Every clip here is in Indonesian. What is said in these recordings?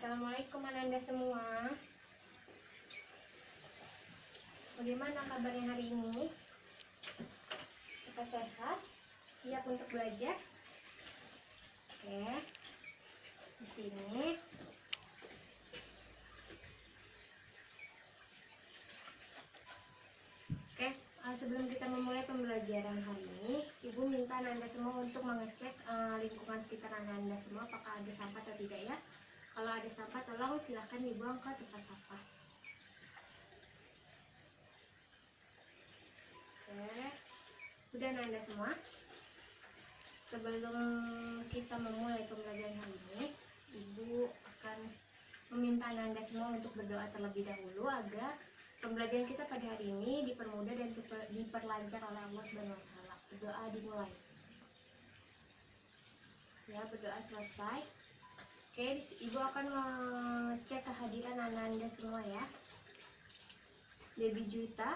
Assalamualaikum Ananda semua. Bagaimana kabarnya hari ini? Kita sehat? Siap untuk belajar? Oke. Di sini sebelum kita memulai pembelajaran hari ini, Ibu minta Ananda semua untuk mengecek lingkungan sekitar Ananda semua apakah ada sampah atau tidak ya. Kalau ada sampah tolong silahkan dibuang ke tempat sampah. Oke, udah Ananda semua. Sebelum kita memulai pembelajaran hari ini, Ibu akan meminta Ananda semua untuk berdoa terlebih dahulu agar pembelajaran kita pada hari ini dipermudah dan diperlancar oleh Allah Subhanahu wa Ta'ala. Berdoa dimulai. Ya, berdoa selesai. Oke, Ibu akan mengecek kehadiran Ananda semua ya. Debbie Juita,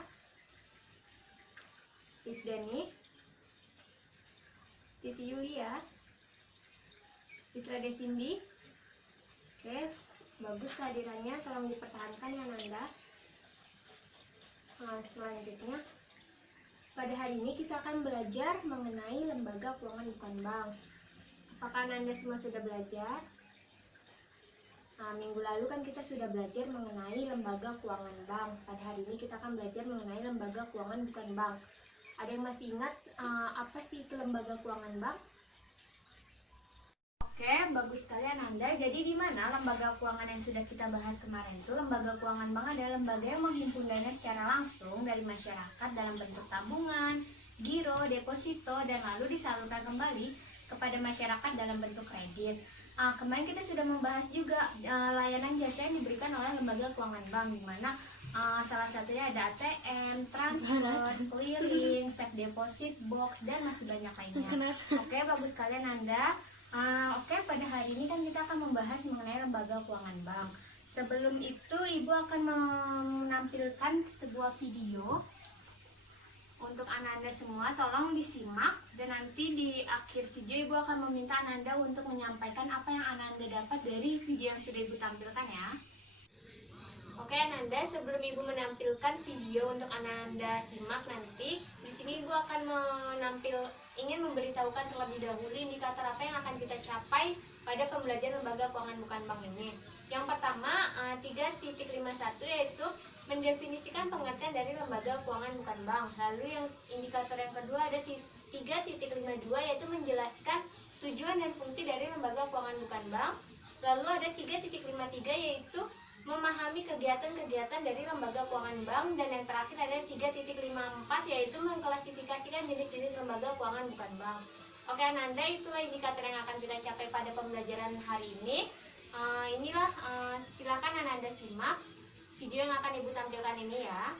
Tifdani, Titi Yulia, Fitra Desindi. Oke, bagus kehadirannya, tolong dipertahankan ya Nanda. Selanjutnya, pada hari ini kita akan belajar mengenai lembaga keuangan bukan bank. Apakah Nanda semua sudah belajar? Minggu lalu kan kita sudah belajar mengenai lembaga keuangan bank. Pada hari ini kita akan belajar mengenai lembaga keuangan bukan bank. Ada yang masih ingat apa sih itu lembaga keuangan bank? Oke, bagus sekali Ananda. Jadi di mana lembaga keuangan yang sudah kita bahas kemarin itu, lembaga keuangan bank adalah lembaga yang menghimpun dana secara langsung dari masyarakat dalam bentuk tabungan, giro, deposito, dan lalu disalurkan kembali kepada masyarakat dalam bentuk kredit. Kemarin kita sudah membahas juga layanan jasa yang diberikan oleh lembaga keuangan bank, di mana salah satunya ada ATM, transfer, clearing, safe deposit box, dan masih banyak lainnya. Oke, bagus kalian Anda. Oke, pada hari ini kan kita akan membahas mengenai lembaga keuangan bank. Sebelum itu, Ibu akan menampilkan sebuah video untuk Ananda semua. Tolong disimak dan nanti di akhir video Ibu akan meminta Ananda untuk menyampaikan apa yang Ananda dapat dari video yang sudah Ibu tampilkan ya. Oke Ananda, sebelum Ibu menampilkan video untuk Ananda simak nanti, di sini Ibu akan ingin memberitahukan terlebih dahulu indikator apa yang akan kita capai pada pembelajaran lembaga keuangan bukan bank ini. Yang pertama, 3.51 yaitu mendefinisikan pengertian dari lembaga keuangan bukan bank. Lalu yang indikator yang kedua ada 3.52 yaitu menjelaskan tujuan dan fungsi dari lembaga keuangan bukan bank. Lalu ada 3.53 yaitu memahami kegiatan-kegiatan dari lembaga keuangan bank, dan yang terakhir ada 3.54 yaitu mengklasifikasikan jenis-jenis lembaga keuangan bukan bank. Oke Ananda, itulah indikator yang akan kita capai pada pembelajaran hari ini. Silakan Ananda simak video yang akan Ibu tampilkan ini ya.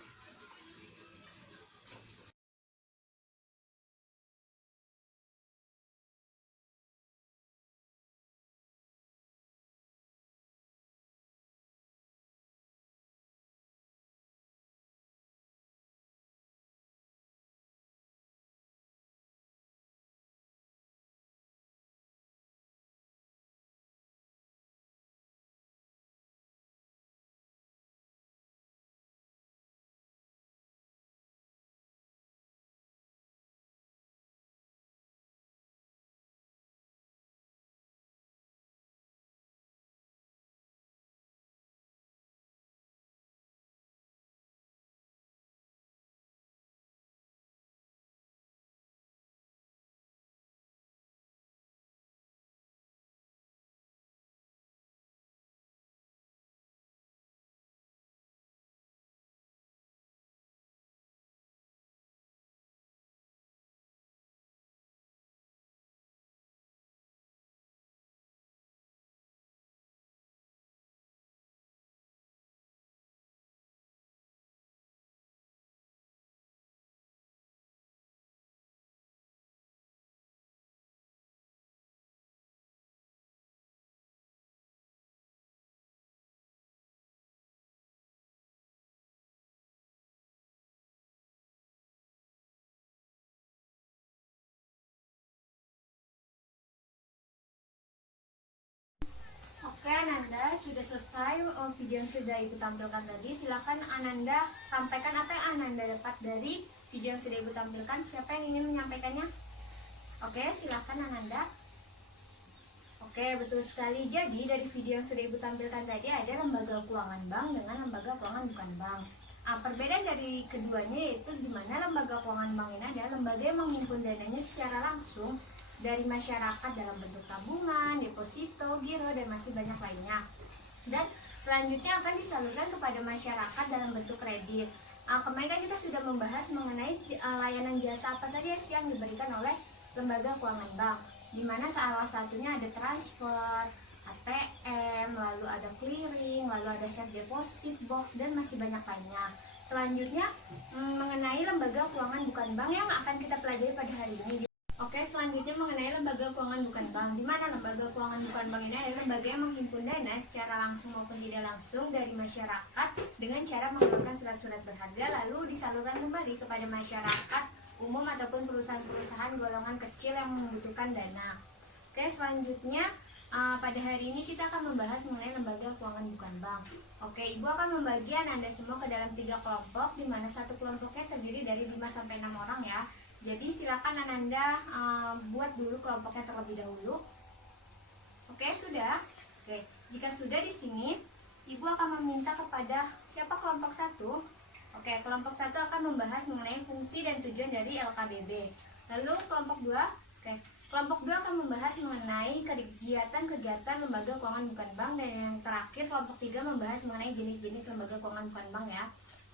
Ananda sudah selesai video yang sudah Ibu tampilkan tadi. Silakan Ananda sampaikan apa yang Ananda dapat dari video yang sudah Ibu tampilkan. Siapa yang ingin menyampaikannya? Oke, silakan Ananda. Oke, betul sekali. Jadi dari video yang sudah Ibu tampilkan tadi ada lembaga keuangan bank dengan lembaga keuangan bukan bank. Perbedaan dari keduanya yaitu di mana lembaga keuangan bank ini adalah lembaga yang menghimpun dananya secara langsung dari masyarakat dalam bentuk tabungan, deposito, giro, dan masih banyak lainnya. Dan selanjutnya akan disalurkan kepada masyarakat dalam bentuk kredit. Kemarin kan kita sudah membahas mengenai layanan jasa apa saja sih yang diberikan oleh lembaga keuangan bank, di mana salah satunya ada transfer, ATM, lalu ada clearing, lalu ada safe deposit box, dan masih banyak lainnya. Selanjutnya mengenai lembaga keuangan bukan bank yang akan kita pelajari pada hari ini. Oke, selanjutnya mengenai lembaga keuangan bukan bank, di mana lembaga keuangan bukan bank ini adalah lembaga yang menghimpun dana secara langsung maupun tidak langsung dari masyarakat dengan cara mengeluarkan surat-surat berharga lalu disalurkan kembali kepada masyarakat umum ataupun perusahaan-perusahaan golongan kecil yang membutuhkan dana. Oke, selanjutnya pada hari ini kita akan membahas mengenai lembaga keuangan bukan bank. Oke, Ibu akan membagi Anda semua ke dalam 3 kelompok, di mana satu kelompoknya terdiri dari 5-6 orang ya. Jadi silakan Ananda buat dulu kelompoknya terlebih dahulu. Oke, sudah. Oke, jika sudah di sini, Ibu akan meminta kepada siapa kelompok 1? Oke, kelompok 1 akan membahas mengenai fungsi dan tujuan dari LKBB. Lalu kelompok 2, kelompok 2 akan membahas mengenai kegiatan-kegiatan lembaga keuangan bukan bank, dan yang terakhir kelompok 3 membahas mengenai jenis-jenis lembaga keuangan bukan bank ya.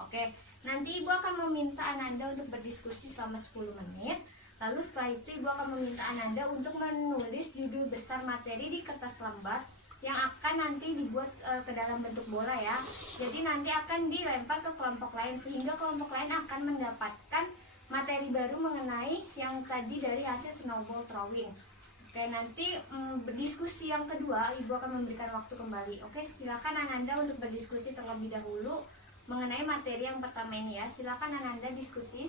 Oke, nanti Ibu akan meminta Ananda untuk berdiskusi selama 10 menit. Lalu setelah itu Ibu akan meminta Ananda untuk menulis judul besar materi di kertas lembar yang akan nanti dibuat ke dalam bentuk bola ya. Jadi nanti akan dilempar ke kelompok lain sehingga kelompok lain akan mendapatkan materi baru mengenai yang tadi dari hasil snowball throwing. Oke, nanti berdiskusi yang kedua Ibu akan memberikan waktu kembali. Oke, silakan Ananda untuk berdiskusi terlebih dahulu mengenai materi yang pertama ini ya. Silakan Ananda diskusi.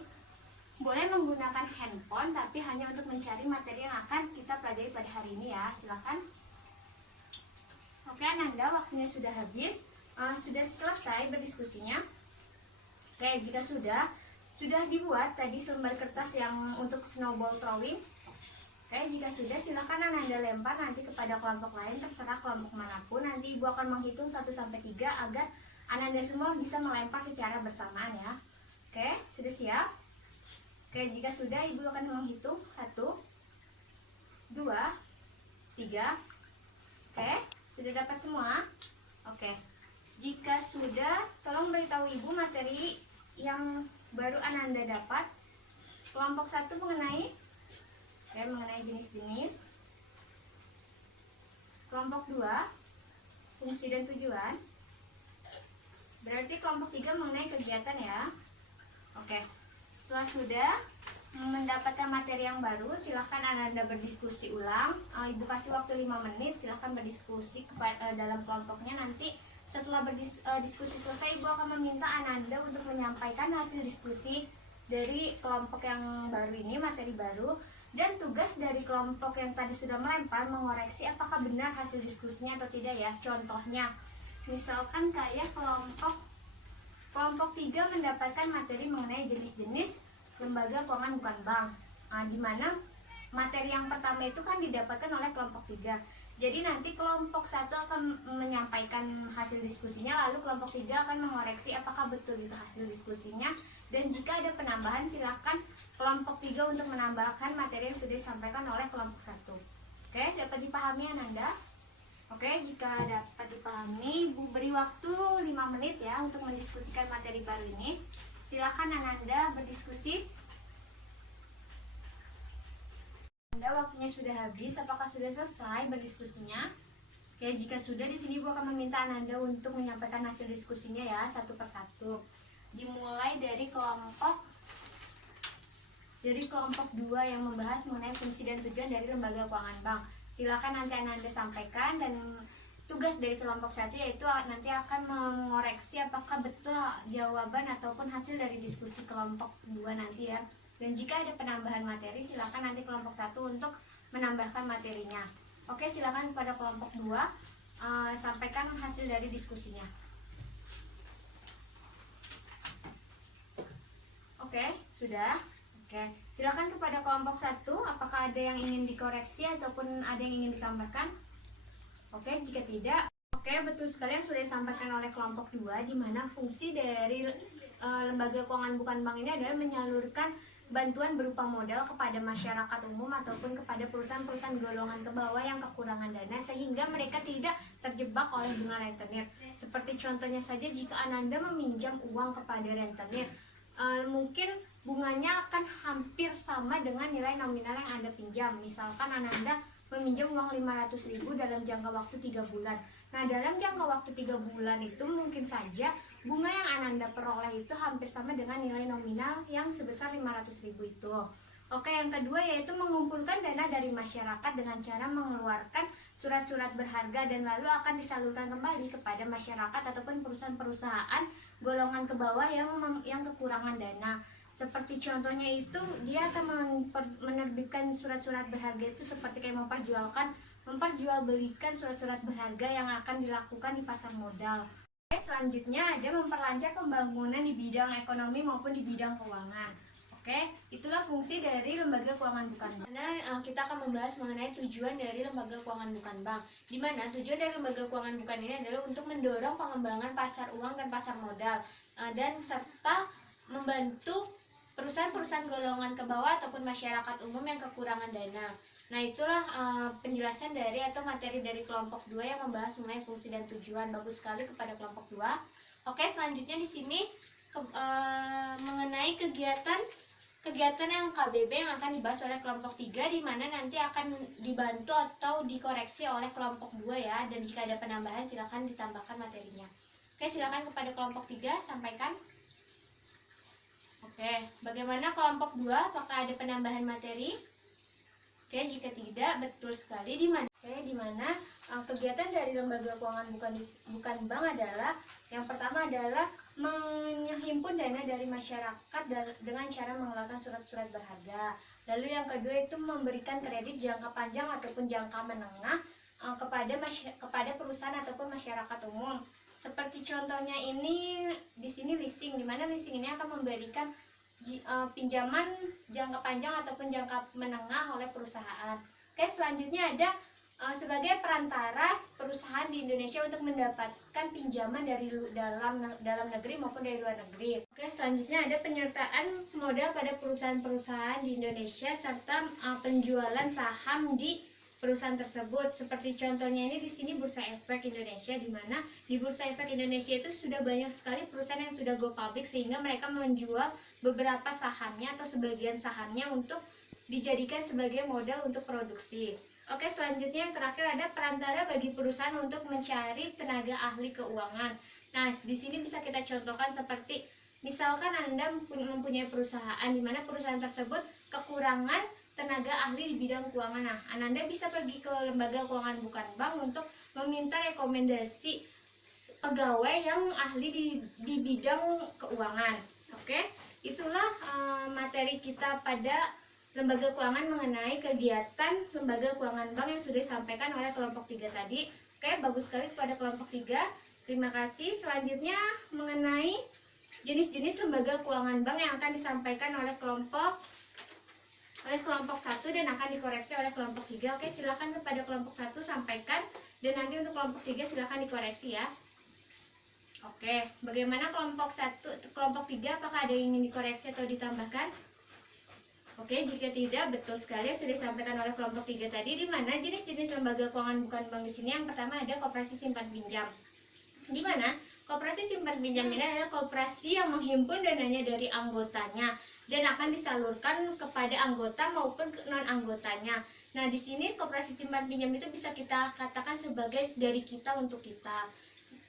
Boleh menggunakan handphone tapi hanya untuk mencari materi yang akan kita pelajari pada hari ini ya. Silakan. Oke, Ananda, waktunya sudah habis. Sudah selesai berdiskusinya. Oke, jika sudah dibuat tadi selembar kertas yang untuk snowball throwing. Oke, jika sudah silakan Ananda lempar nanti kepada kelompok lain, terserah kelompok manapun. Nanti Ibu akan menghitung 1-3 agar Ananda semua bisa melempar secara bersamaan ya. Oke, sudah siap? Oke, jika sudah Ibu akan menghitung 1, 2, 3. Oke, sudah dapat semua? Oke, jika sudah tolong beritahu Ibu materi yang baru Ananda dapat. Kelompok 1 mengenai jenis-jenis. Kelompok 2 fungsi dan tujuan. Berarti kelompok 3 mengenai kegiatan ya. Oke, setelah sudah mendapatkan materi yang baru, silahkan Ananda berdiskusi ulang. Ibu kasih waktu 5 menit, silahkan berdiskusi dalam kelompoknya. Nanti setelah diskusi selesai, Ibu akan meminta Ananda untuk menyampaikan hasil diskusi dari kelompok yang baru ini, materi baru. Dan tugas dari kelompok yang tadi sudah melempar mengoreksi apakah benar hasil diskusinya atau tidak ya. Contohnya misalkan kayak kelompok 3 mendapatkan materi mengenai jenis-jenis lembaga keuangan bukan bank, di mana materi yang pertama itu kan didapatkan oleh kelompok 3. Jadi nanti kelompok 1 akan menyampaikan hasil diskusinya, lalu kelompok 3 akan mengoreksi apakah betul itu hasil diskusinya, dan jika ada penambahan silakan kelompok 3 untuk menambahkan materi yang sudah disampaikan oleh kelompok 1. Oke, dapat dipahami Ananda? Oke, jika dapat dipahami, Ibu beri waktu 5 menit ya untuk mendiskusikan materi baru ini. Silakan Ananda berdiskusi. Anda waktunya sudah habis, apakah sudah selesai berdiskusinya? Oke, jika sudah di sini Ibu akan meminta Ananda untuk menyampaikan hasil diskusinya ya, satu persatu. Dimulai dari kelompok 2 yang membahas mengenai fungsi dan tujuan dari lembaga keuangan bank. Silakan nanti Ananda sampaikan, dan tugas dari kelompok 1 yaitu nanti akan mengoreksi apakah betul jawaban ataupun hasil dari diskusi kelompok 2 nanti ya. Dan jika ada penambahan materi silakan nanti kelompok 1 untuk menambahkan materinya. Oke, silakan kepada kelompok 2. sampaikan hasil dari diskusinya. Oke, sudah. Oke, silakan kepada kelompok 1, apakah ada yang ingin dikoreksi ataupun ada yang ingin ditambahkan? Oke, jika tidak, oke, betul sekali yang sudah disampaikan oleh kelompok 2, di mana fungsi dari lembaga keuangan bukan bank ini adalah menyalurkan bantuan berupa modal kepada masyarakat umum ataupun kepada perusahaan-perusahaan golongan ke bawah yang kekurangan dana sehingga mereka tidak terjebak oleh bunga rentenir. Seperti contohnya saja, jika Ananda meminjam uang kepada rentenir, mungkin bunganya akan hampir sama dengan nilai nominal yang Anda pinjam. Misalkan Ananda meminjam uang 500.000 dalam jangka waktu 3 bulan. Nah, dalam jangka waktu 3 bulan itu mungkin saja bunga yang Ananda peroleh itu hampir sama dengan nilai nominal yang sebesar 500.000 itu. Oke, yang kedua yaitu mengumpulkan dana dari masyarakat dengan cara mengeluarkan surat-surat berharga dan lalu akan disalurkan kembali kepada masyarakat ataupun perusahaan-perusahaan golongan ke bawah yang kekurangan dana. Seperti contohnya itu, dia akan menerbitkan surat-surat berharga itu seperti kayak memperjualbelikan surat-surat berharga yang akan dilakukan di pasar modal. Selanjutnya ada memperlancar pembangunan di bidang ekonomi maupun di bidang keuangan. Oke, itulah fungsi dari lembaga keuangan bukan bank. Nah, kita akan membahas mengenai tujuan dari lembaga keuangan bukan bank. Di mana tujuan dari lembaga keuangan bukan ini adalah untuk mendorong pengembangan pasar uang dan pasar modal, dan serta membantu perusahaan-perusahaan golongan ke bawah ataupun masyarakat umum yang kekurangan dana. Nah, itulah penjelasan dari atau materi dari kelompok 2 yang membahas mengenai fungsi dan tujuan. Bagus sekali kepada kelompok 2. Oke, selanjutnya di sini mengenai kegiatan yang KBB yang akan dibahas oleh kelompok 3, di mana nanti akan dibantu atau dikoreksi oleh kelompok 2 ya. Dan jika ada penambahan silakan ditambahkan materinya. Oke, silakan kepada kelompok 3 sampaikan. Oke, bagaimana kelompok 2? Apakah ada penambahan materi? Oke, jika tidak, betul sekali. Di mana kegiatan dari lembaga keuangan bukan bank adalah yang pertama adalah menghimpun dana dari masyarakat dengan cara mengeluarkan surat-surat berharga. Lalu yang kedua itu memberikan kredit jangka panjang ataupun jangka menengah kepada perusahaan ataupun masyarakat umum. Seperti contohnya ini di sini leasing, di mana leasing ini akan memberikan pinjaman jangka panjang ataupun jangka menengah oleh perusahaan. Oke, selanjutnya ada sebagai perantara perusahaan di Indonesia untuk mendapatkan pinjaman dari dalam negeri maupun dari luar negeri. Oke, selanjutnya ada penyertaan modal pada perusahaan-perusahaan di Indonesia serta penjualan saham di perusahaan tersebut. Seperti contohnya ini di sini Bursa Efek Indonesia, di mana di Bursa Efek Indonesia itu sudah banyak sekali perusahaan yang sudah go public sehingga mereka menjual beberapa sahamnya atau sebagian sahamnya untuk dijadikan sebagai modal untuk produksi. Oke, selanjutnya yang terakhir ada perantara bagi perusahaan untuk mencari tenaga ahli keuangan. Nah, di sini bisa kita contohkan seperti misalkan Anda mempunyai perusahaan di mana perusahaan tersebut kekurangan tenaga ahli di bidang keuangan. Nah, Ananda bisa pergi ke lembaga keuangan bukan bank untuk meminta rekomendasi pegawai yang ahli di bidang keuangan. Oke, itulah materi kita pada lembaga keuangan mengenai kegiatan lembaga keuangan bank yang sudah disampaikan oleh kelompok 3 tadi. Oke, bagus sekali kepada kelompok 3. Terima kasih. Selanjutnya mengenai jenis-jenis lembaga keuangan bank yang akan disampaikan oleh kelompok 1 dan akan dikoreksi oleh kelompok 3. Oke, silakan kepada kelompok 1 sampaikan dan nanti untuk kelompok 3 silakan dikoreksi ya. Oke, bagaimana kelompok 3 apakah ada yang ingin dikoreksi atau ditambahkan? Oke, jika tidak, betul sekali sudah disampaikan oleh kelompok 3 tadi, di mana jenis-jenis lembaga keuangan bukan bank di sini yang pertama ada koperasi simpan pinjam. Di mana koperasi simpan pinjam ini adalah koperasi yang menghimpun dananya dari anggotanya dan akan disalurkan kepada anggota maupun non anggotanya. Nah, di sini koperasi simpan pinjam itu bisa kita katakan sebagai dari kita untuk kita.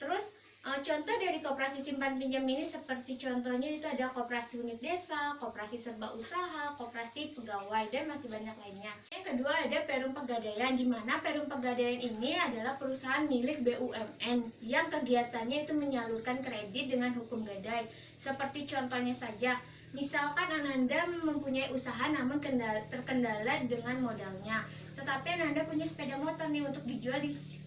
Terus contoh dari koperasi simpan pinjam ini seperti contohnya itu ada koperasi unit desa, koperasi serba usaha, koperasi pegawai, dan masih banyak lainnya. Yang kedua ada Perum Pegadaian, di mana Perum Pegadaian ini adalah perusahaan milik BUMN yang kegiatannya itu menyalurkan kredit dengan hukum gadai. Seperti contohnya saja, Misalkan Ananda mempunyai usaha namun terkendala dengan modalnya, tetapi Ananda punya sepeda motor nih untuk dijual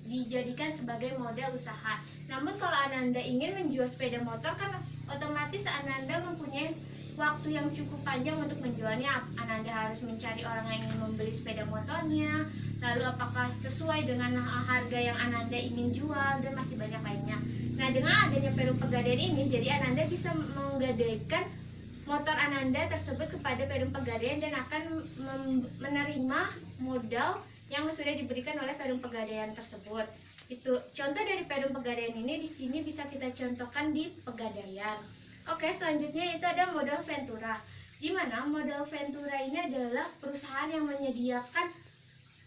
dijadikan sebagai modal usaha. Namun kalau Ananda ingin menjual sepeda motor kan otomatis Ananda mempunyai waktu yang cukup panjang untuk menjualnya. Ananda harus mencari orang yang ingin membeli sepeda motornya, lalu apakah sesuai dengan harga yang Ananda ingin jual, dan masih banyak lainnya. Nah, dengan adanya Perum Pegadaian ini, jadi Ananda bisa menggadaikan motor Ananda tersebut kepada Perum Pegadaian dan akan menerima modal yang sudah diberikan oleh Perum Pegadaian tersebut. Itu contoh dari Perum Pegadaian ini di sini bisa kita contohkan di Pegadaian. Oke, selanjutnya itu ada modal Ventura. Di mana modal Ventura ini adalah perusahaan yang menyediakan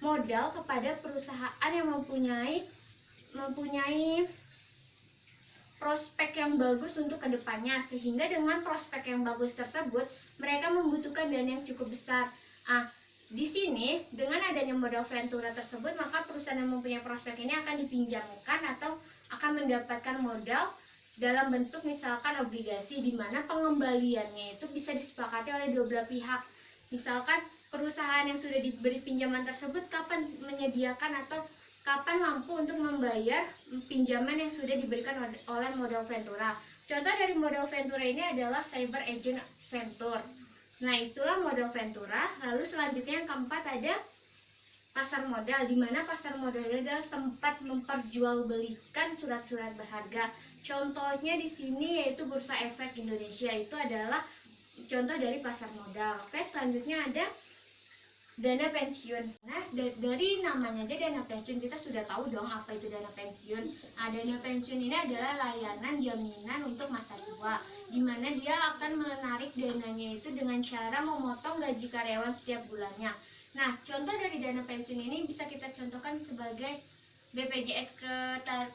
modal kepada perusahaan yang mempunyai prospek yang bagus untuk kedepannya, sehingga dengan prospek yang bagus tersebut mereka membutuhkan dana yang cukup besar. Di sini dengan adanya modal Ventura tersebut, maka perusahaan yang mempunyai prospek ini akan dipinjamkan atau akan mendapatkan modal dalam bentuk misalkan obligasi, di mana pengembaliannya itu bisa disepakati oleh dua belah pihak. Misalkan perusahaan yang sudah diberi pinjaman tersebut kapan menyediakan atau kapan mampu untuk membayar pinjaman yang sudah diberikan oleh modal Ventura. Contoh dari modal Ventura ini adalah Cyber Agent Venture. Nah, itulah modal Ventura. Lalu selanjutnya yang keempat ada pasar modal, di mana pasar modal adalah tempat memperjualbelikan surat-surat berharga. Contohnya di sini yaitu Bursa Efek Indonesia, itu adalah contoh dari pasar modal. Oke, selanjutnya ada dana pensiun. Nah, dari namanya aja dana pensiun, kita sudah tahu dong apa itu dana pensiun. Dana pensiun ini adalah layanan jaminan untuk masa tua, di mana dia akan menarik dananya itu dengan cara memotong gaji karyawan setiap bulannya. Nah, contoh dari dana pensiun ini bisa kita contohkan sebagai BPJS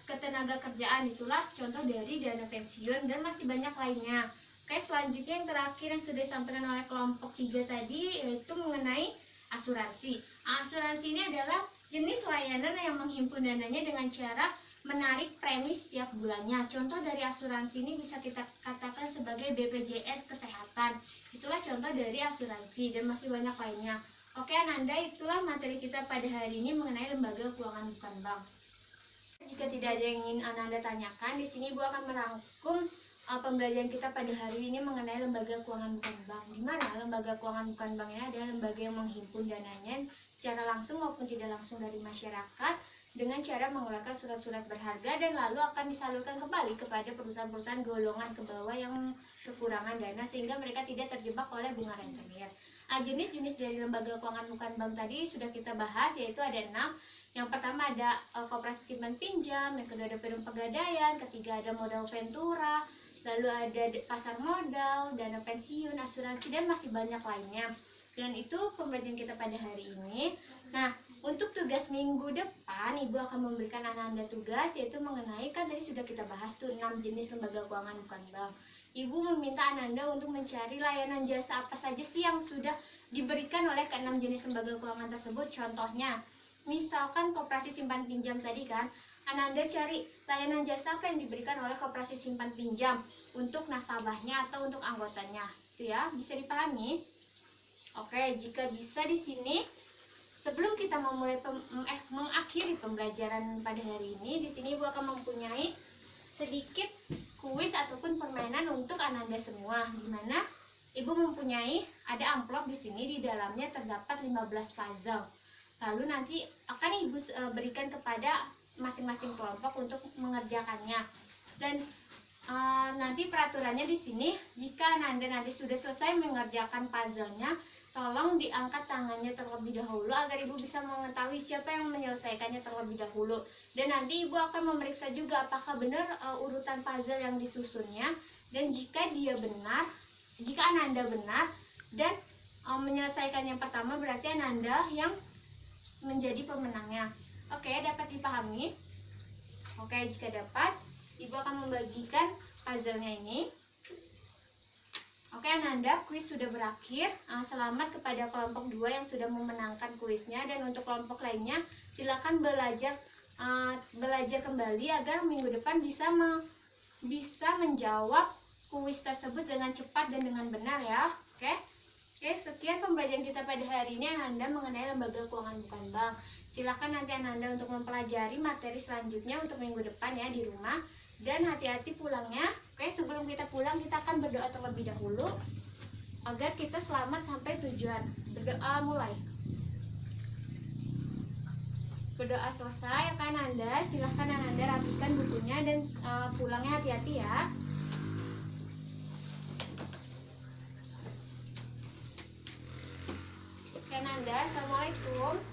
Ketenagakerjaan, itulah contoh dari dana pensiun, dan masih banyak lainnya. Oke, selanjutnya yang terakhir yang sudah disampaikan oleh kelompok 3 tadi yaitu mengenai asuransi. Asuransi ini adalah jenis layanan yang menghimpun dananya dengan cara menarik premi setiap bulannya. Contoh dari asuransi ini bisa kita katakan sebagai BPJS Kesehatan. Itulah contoh dari asuransi, dan masih banyak lainnya. Oke Ananda, itulah materi kita pada hari ini mengenai lembaga keuangan bukan bank. Jika tidak ada yang ingin Ananda tanyakan, di sini Ibu akan merangkum pembelajaran kita pada hari ini mengenai lembaga keuangan bukan bank. Di mana lembaga keuangan bukan bank ini adalah lembaga yang menghimpun dananya secara langsung maupun tidak langsung dari masyarakat dengan cara mengeluarkan surat-surat berharga dan lalu akan disalurkan kembali kepada perusahaan-perusahaan golongan ke bawah yang kekurangan dana sehingga mereka tidak terjebak oleh bunga rentenir. Jenis-jenis dari lembaga keuangan bukan bank tadi sudah kita bahas, yaitu ada 6. Yang pertama ada koperasi simpan pinjam, yang kedua ada Perum Pegadaian, ketiga ada modal Ventura, lalu ada pasar modal, dana pensiun, asuransi, dan masih banyak lainnya. Dan itu pembelajaran kita pada hari ini. Nah, untuk tugas minggu depan, Ibu akan memberikan Ananda tugas, yaitu mengenai, kan tadi sudah kita bahas tuh 6 jenis lembaga keuangan bukan bank. Ibu meminta Ananda untuk mencari layanan jasa apa saja sih yang sudah diberikan oleh ke-6 jenis lembaga keuangan tersebut. Contohnya, misalkan koperasi simpan pinjam tadi kan, Ananda cari layanan jasa apa yang diberikan oleh koperasi simpan pinjam untuk nasabahnya atau untuk anggotanya. Itu ya, bisa dipahami? Oke, jika bisa di sini sebelum kita memulai mengakhiri pembelajaran pada hari ini, di sini Ibu akan mempunyai sedikit kuis ataupun permainan untuk Ananda semua, di mana Ibu mempunyai ada amplop di sini, di dalamnya terdapat 15 puzzle. Lalu nanti akan Ibu berikan kepada masing-masing kelompok untuk mengerjakannya. Dan nanti peraturannya di sini, jika Ananda nanti sudah selesai mengerjakan puzzle-nya, tolong diangkat tangannya terlebih dahulu agar Ibu bisa mengetahui siapa yang menyelesaikannya terlebih dahulu. Dan nanti Ibu akan memeriksa juga apakah benar urutan puzzle yang disusunnya. Dan jika Ananda benar dan menyelesaikan yang pertama, berarti Ananda yang menjadi pemenangnya. Oke, dapat dipahami? Oke, jika dapat, Ibu akan membagikan puzzle-nya ini. Oke Ananda, kuis sudah berakhir. Selamat kepada kelompok 2 yang sudah memenangkan kuisnya, dan untuk kelompok lainnya silakan belajar kembali agar minggu depan bisa menjawab kuis tersebut dengan cepat dan dengan benar ya. Oke, sekian pembelajaran kita pada hari ini Ananda mengenai lembaga keuangan bukan bank. Silahkan nanti Ananda untuk mempelajari materi selanjutnya untuk minggu depan ya di rumah. Dan hati-hati pulangnya. Oke, sebelum kita pulang kita akan berdoa terlebih dahulu agar kita selamat sampai tujuan. Berdoa mulai. Berdoa selesai kan Ananda, silahkan Ananda rapikan bukunya dan pulangnya hati-hati ya. Oke Ananda, assalamualaikum.